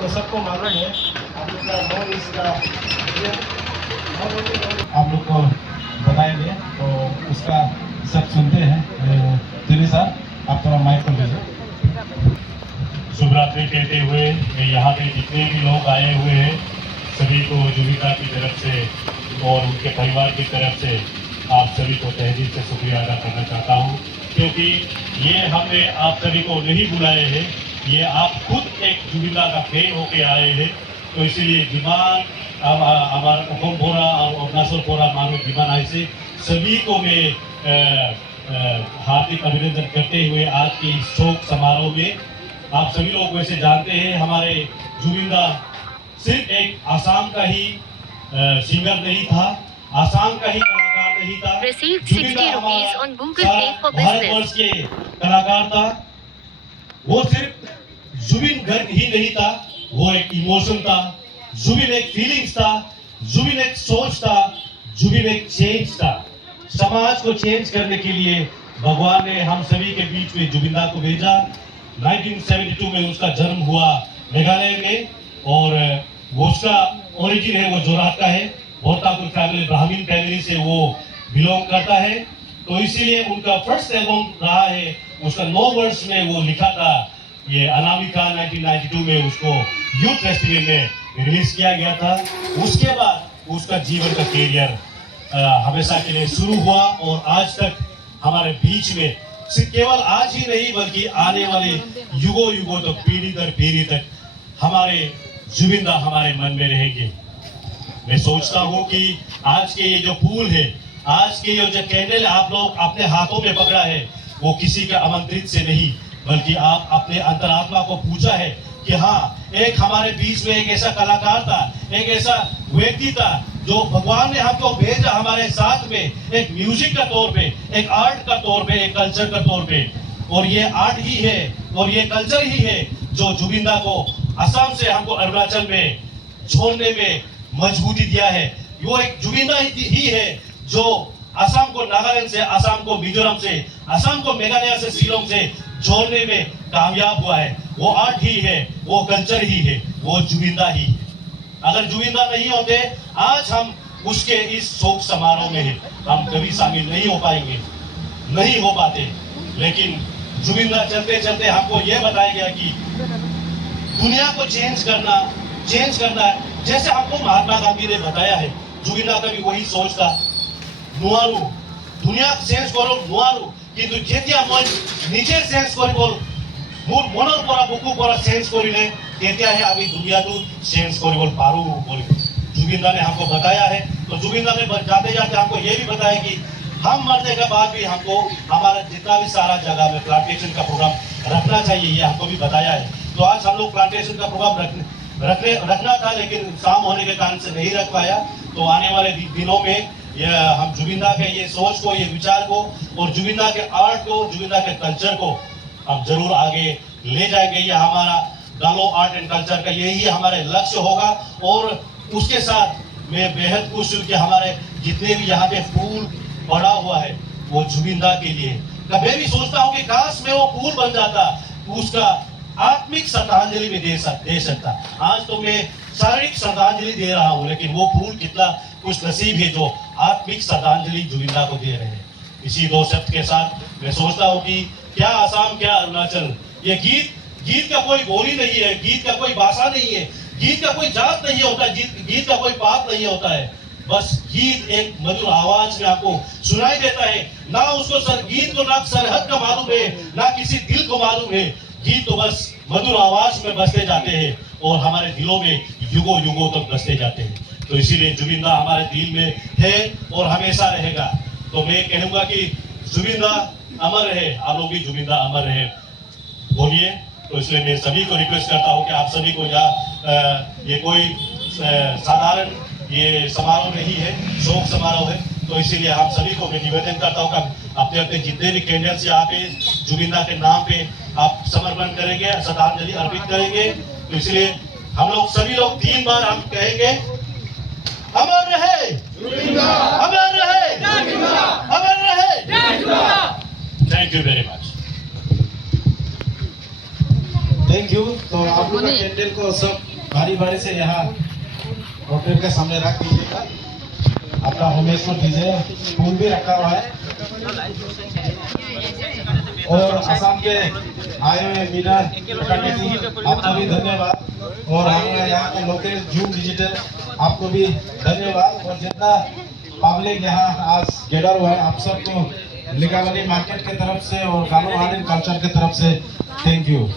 तो सबको मालूम है। आप लोग का मौन इसका आप लोग को बताएंगे तो उसका सब सुनते हैं। दिल्ली साहब आप थोड़ा माइक को लीजिए। शुभ रात्रि कहते हुए यहाँ पे जितने भी लोग आए हुए हैं सभी को जुबिका की तरफ से और उनके परिवार की तरफ से आप सभी को तहे दिल से शुक्रिया अदा करना चाहता हूँ, क्योंकि ये हमने आप सभी को नहीं बुलाए हैं, ये आप खुद एक जुबिका का फैन होके आए हैं। तो इसीलिए जिमान हमारा अकोम बोरा और नसर बोरा मानो जिमान आए से सभी को मैं हार्दिक अभिनंदन करते हुए आज के इस शोक समारोह में आप सभी लोग वैसे जानते हैं हमारे जुबिंदा सिर्फ एक आसाम का ही सिंगर नहीं था, आसाम का ही कलाकार नहीं था। जुबिंदा हमारा भारतवर्ष के कलाकार था। वो सिर्फ जुबिन गर्ग ही नहीं था, वो एक इमोशन था, जुबिन एक फीलिंग्स था, जुबिन एक सोच था, जुबिन एक चेंज था। समाज को चेंज करने के लिए भगवान ने हम सभी के बीच में जुबिंदा को भेजा। 1972 में उसका जन्म हुआ मेघालय में और वो उसका ओरिजिन है वो जोरहाट का है। बोरतापुर फैमिली ब्राह्मण फैमिली से वो बिलोंग करता है। तो इसीलिए उनका फर्स्ट एल्बम रहा है, उसका 9 वर्ष में वो लिखा था ये अनामिका। 1992 में उसको यूथ फेस्टिवल में रिलीज किया गया था। उसके बाद उसका जीवन का कैरियर हमेशा के लिए शुरू हुआ और आज तक हमारे बीच में केवल आज ही नहीं बल्कि आने वाले युगों युगों तक पीढ़ी दर पीढ़ी तक हमारे जुबिंदा हमारे मन में रहेंगे। मैं सोचता हूँ कि आज के ये जो फूल है, आज के ये जो कैंडल आप लोग अपने हाथों में पकड़ा है, वो किसी के आमंत्रित से नहीं बल्कि आप अपने अंतरात्मा को पूछा है कि हाँ, एक हमारे बीच में एक ऐसा कलाकार था, एक ऐसा व्यक्ति था जो भगवान ने हमको भेजा हमारे साथ में एक म्यूजिक का तौर पे, एक आर्ट का तौर पे, एक कल्चर का तौर पे। और ये आर्ट ही है और ये कल्चर ही है जो जुबिंदा को असम से हमको अरुणाचल में छोड़ने में मजबूती दिया है। वो एक जुबिंदा ही है जो असम को नागालैंड से, असम को मिजोरम से, असम को मेघालय से, शिलोंग से जोड़ने में कामयाब हुआ है। वो आर्ट ही है, वो कल्चर ही है, वो जुबिंदा ही। अगर जुबिंदा नहीं होते आज हम उसके इस शोक समारोह में हम कभी शामिल नहीं हो पाएंगे, नहीं हो पाते। लेकिन जुबिंदा चलते चलते हमको यह बताया गया कि दुनिया को चेंज करना है। जैसे हमको महात्मा गांधी ने बताया है, जुबिंदा का भी वही सोच था। नुआरू दुनिया चेंज करो नुआरू किंतु जेतिया मन निजे चेंज करिबल मोर मनर পৰা बुकु পৰা चेंज करिले तेतियाহে আমি दुनियाটো चेंज करिबल पारू बोली जुबिंदा ने हमको बताया है। तो जुबिंदा ने जाते जाते हमको ये भी बताया कि हम मरने के बाद भी हमको हमारा जितना भी सारा जगह में प्लांटेशन का प्रोग्राम रखना चाहिए, ये हमको भी बताया है। तो आज हम लोग प्लांटेशन का प्रोग्राम रखना था लेकिन शाम होने के कारण से नहीं रख पाया। तो आने वाले दिनों में हम जुबिंदा के ये सोच को, ये विचार को और जुबिंदा के आर्ट को, जुबिंदा के कल्चर को हम जरूर आगे ले जाएंगे। ये हमारा गालो आर्ट एंड कल्चर का यही हमारे लक्ष्य होगा। और उसके साथ मैं बेहद खुश हूँ कि हमारे जितने भी यहाँ पे फूल पड़ा हुआ है वो जुबिंदा के लिए। कभी भी सोचता हूँ कि काश में वो फूल बन जाता, उसका आत्मिक श्रद्धांजलि में दे सकता। आज तो मैं शारीरिक श्रद्धांजलि दे रहा हूँ, लेकिन वो फूल कितना कुछ नसीब है जो आत्मिक श्रद्धांजलि जुबिंदा को दे रहे हैं। इसी 2 शब्द के साथ मैं सोचता हूँ कि क्या आसाम क्या अरुणाचल, ये गीत का कोई बोली नहीं है, गीत का कोई भाषा नहीं है, गीत का कोई जात नहीं होता, गीत का कोई पात नहीं होता है। बस गीत एक मधुर आवाज में आपको सुनाई देता है। ना उसको गीत को ना सरहद का मालूम है, ना किसी दिल को मालूम है। गीत तो बस मधुर आवाज में बसते जाते हैं और हमारे दिलों में युगों युगों तक बसते जाते हैं। तो इसीलिए जुबिंदा हमारे दिल में है और हमेशा रहेगा। तो मैं कहूंगा कि जुबिंदा अमर रहे, आप लोग भी जुबिंदा अमर रहे बोलिए। तो इसलिए मैं सभी को रिक्वेस्ट करता हूँ कि आप सभी को यहाँ ये कोई साधारण ये समारोह नहीं है, शोक समारोह है। तो इसीलिए आप सभी को मैं निवेदन करता हूँ कि अपने अपने जितने भी कैंडल्स यहाँ पे जुबिंदा के नाम पे आप समर्पण करेंगे, श्रद्धांजलि अर्पित करेंगे। तो इसलिए हम लोग सभी लोग 3 बार हम कहेंगे, अमर रहे जुबिंदा, अमर रहे जुबिंदा, अमर रहे Zubeenda. Thank you very much. Thank you. तो आप लोग कैंडल को सब बारी बारी से यहाँ होटल के सामने रख दीजिएगा। अपना होमेश को दीजिए, फूल भी रखा हुआ है। और असम के आए हुए मीडिया आपको भी धन्यवाद। और हम यहाँ के लोकल जूम डिजिटल आपको भी धन्यवाद। और जितना पब्लिक यहाँ आज गेडर हुआ है, आप सबको लिकावली मार्केट की तरफ से और गानो कल्चर की तरफ से थैंक यू।